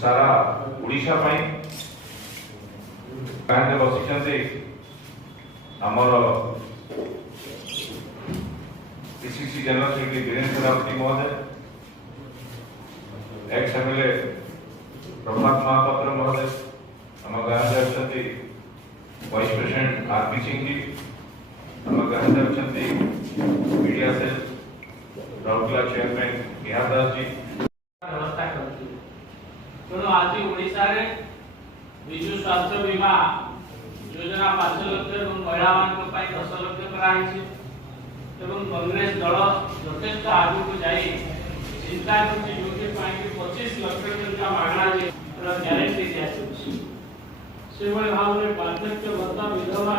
सारा ओडिशा पाई काहे बसिचंते हमर PCC general secretary Virendra Rawati महोदय, एक्स एमएलए प्रभात महापात्र महोदय, आम गाँव अच्छा vice president RP Singh ji, आम गाँव अच्छा media cell Rourkela chairman Nihar Das ji व्यवस्था करती तेणु आज ओडिशा रे विजु स्वास्थ्य बीमा योजना 5 लाख और महिला 10 लाख कराई कांग्रेस दल यथेष्ट आगे को जाई चिंता करछि जो 25 लाख टका मागणा गारंटी दिया से भाव में पार्थक्य भत्ता विधवा